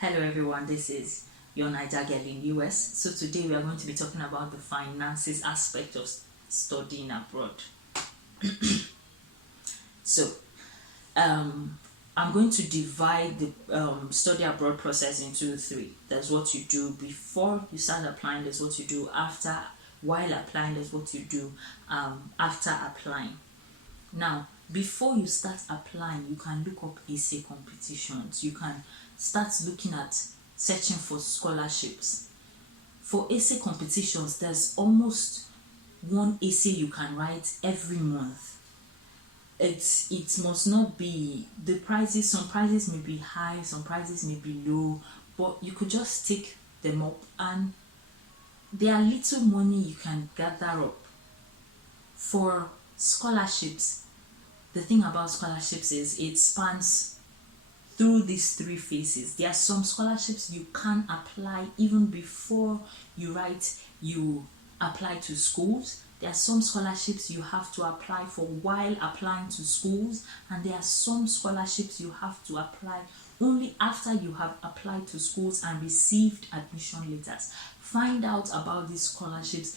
Hello everyone, this is your Niger girl in US. So today we are going to be talking about the finances aspect of studying abroad. So I'm going to divide the study abroad process into three. There's what you do before you start applying. There's what you do after, while applying. There's what you do after applying. Now, before you start applying, you can look up essay competitions. You can start looking at searching for scholarships. For essay competitions, there's almost one essay you can write every month. It must not be the prices. Some prices may be high, some prices may be low, but you could just take them up, and there are little money you can gather up for scholarships. The thing about scholarships is it spans through these three phases. There are some scholarships you can apply even before you apply to schools. There are some scholarships you have to apply for while applying to schools, and there are some scholarships you have to apply only after you have applied to schools and received admission letters. Find out about these scholarships.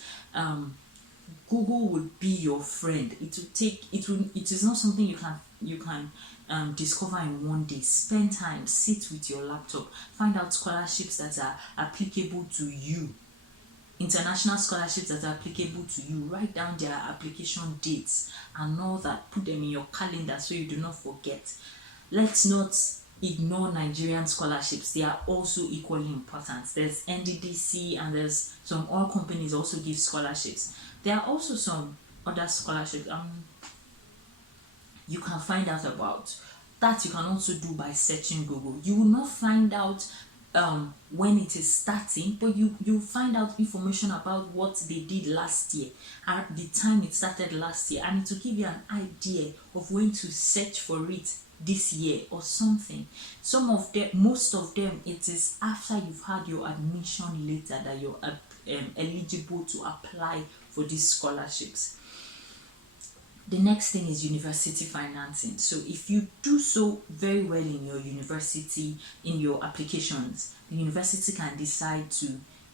Google would be your friend. It is not something you can discover in one day. Spend time, sit with your laptop, find out scholarships that are applicable to you, international scholarships that are applicable to you. Write down their application dates and all that. Put them in your calendar so you do not forget. Let's not ignore Nigerian scholarships. They are also equally important. There's NDDC and there's some oil companies also give scholarships. There are also some other scholarships you can find out about. That you can also do by searching Google. You will not find out when it is starting, but you find out information about what they did last year at the time it started last year, and it will give you an idea of when to search for it this year or something. Most of them, it is after you've had your admission letter that you're eligible to apply for these scholarships. The next thing is university financing. So if you do so very well in your university, in your applications, the university can decide to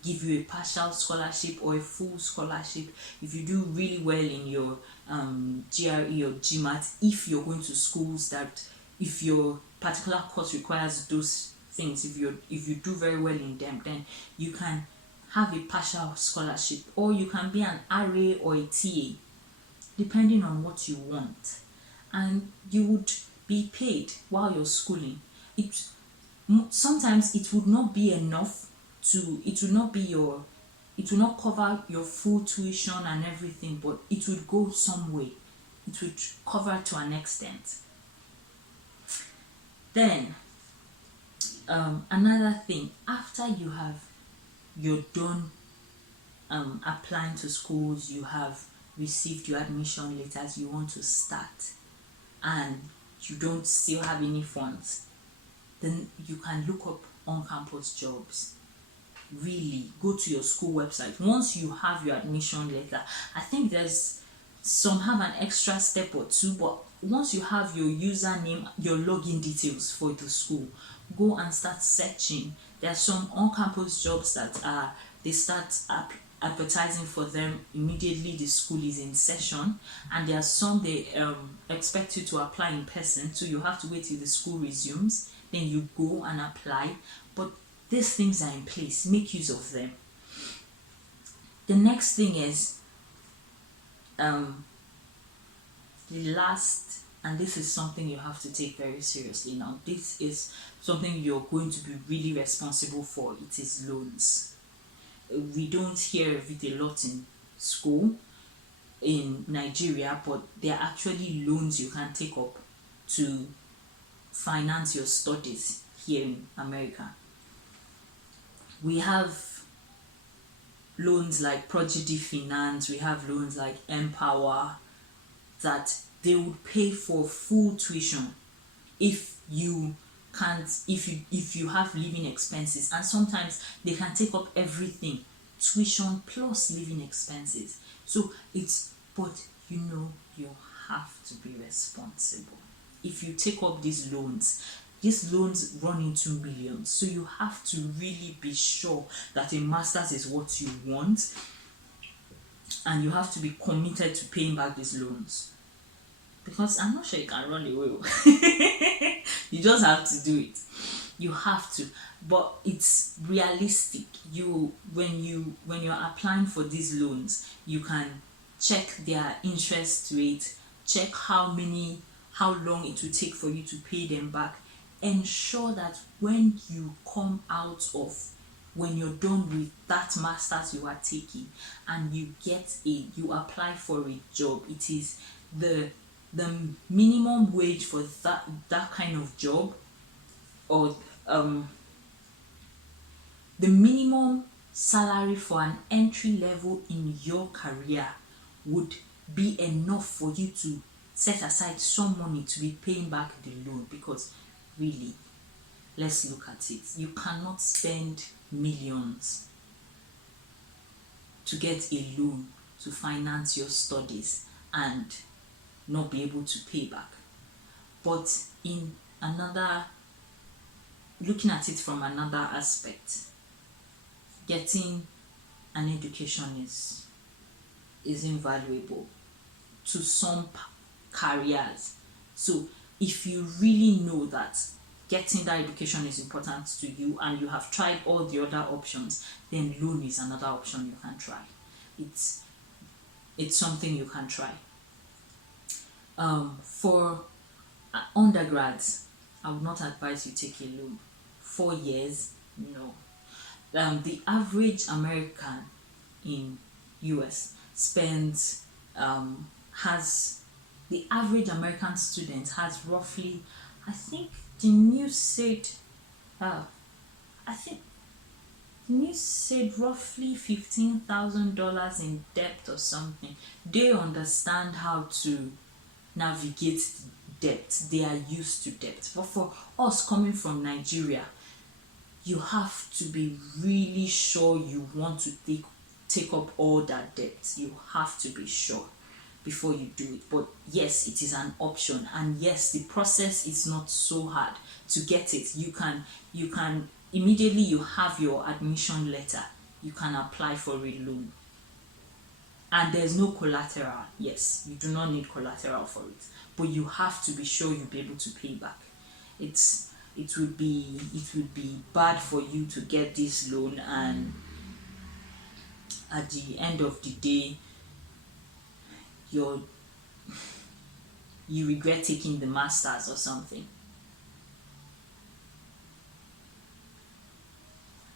give you a partial scholarship or a full scholarship. If you do really well in your GRE or GMAT, if you're going to schools that, if your particular course requires those things, if you do very well in them, then you can have a partial scholarship, or you can be an RA or a TA, depending on what you want, and you would be paid while you're schooling. Sometimes it would not be enough it would not cover your full tuition and everything, but it would go some way. It would cover to an extent. Then another thing, after you're done applying to schools, you have received your admission letters, you want to start, and you don't still have any funds, then you can look up on-campus jobs. Really go to your school website once you have your admission letter. I think there's some have an extra step or two, but once you have your username, your login details for the school, go and start searching. There are some on-campus jobs that they start advertising for them immediately the school is in session, and there are some they expect you to apply in person, so you have to wait till the school resumes, then you go and apply. But these things are in place, make use of them. The next thing is the last, and this is something you have to take very seriously. Now, this is something you're going to be really responsible for. It is loans. We don't hear of it a lot in school in Nigeria, but there are actually loans you can take up to finance your studies here in America. We have loans like Prodigy Finance, we have loans like Empower, that they would pay for full tuition if you have living expenses, and sometimes they can take up everything, tuition plus living expenses. So but you have to be responsible. If you take up these loans, these loans run into millions. So you have to really be sure that a master's is what you want, and you have to be committed to paying back these loans. Because I'm not sure you can run away. You just have to do it. You have to. But it's realistic. When you're applying for these loans, you can check their interest rate, check how long it will take for you to pay them back. Ensure that when you come out of when you're done with that master's you are taking, and you apply for a job, it is the minimum wage for that kind of job, or the minimum salary for an entry level in your career would be enough for you to set aside some money to be paying back the loan. Because really, let's look at it, you cannot spend millions to get a loan to finance your studies and not be able to pay back. But looking at it from another aspect, getting an education is invaluable to some careers. So if you really know that getting that education is important to you and you have tried all the other options, then loan is another option you can try. It's something you can try. For undergrads, I would not advise you take a loan. 4 years, no. The average American in US spends the average American student has roughly, I think the news said roughly $15,000 in debt or something. They understand how to navigate debt. They are used to debt. But for us coming from Nigeria, you have to be really sure you want to take up all that debt. You have to be sure before you do it. But yes, it is an option, and yes, the process is not so hard to get it. You can immediately you have your admission letter, you can apply for a loan. And there's no collateral. Yes, you do not need collateral for it, but you have to be sure you'll be able to pay back. It would be bad for you to get this loan, and at the end of the day you regret taking the masters or something.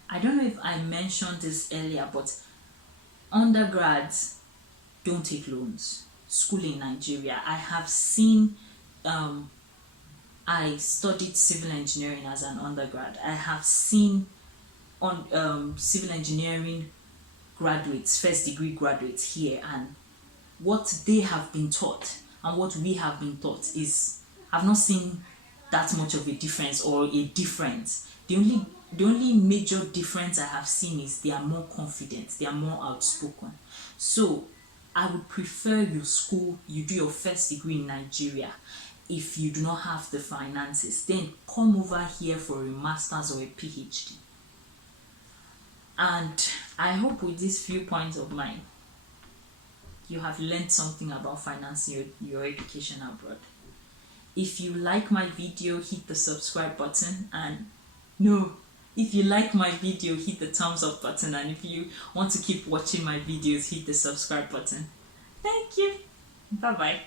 I don't know if I mentioned this earlier, but undergrads don't take loans. School in Nigeria, I have seen, I studied civil engineering as an undergrad. I have seen civil engineering graduates, first degree graduates here, and what they have been taught and what we have been taught is, I've not seen that much of a difference or a difference. The only major difference I have seen is they are more confident, they are more outspoken. So I would prefer you do your first degree in Nigeria. If you do not have the finances, then come over here for a master's or a PhD. And I hope with these few points of mine, you have learned something about financing your education abroad. If you like my video, hit the subscribe button, and if you like my video, hit the thumbs up button, and if you want to keep watching my videos, hit the subscribe button. Thank you. Bye bye.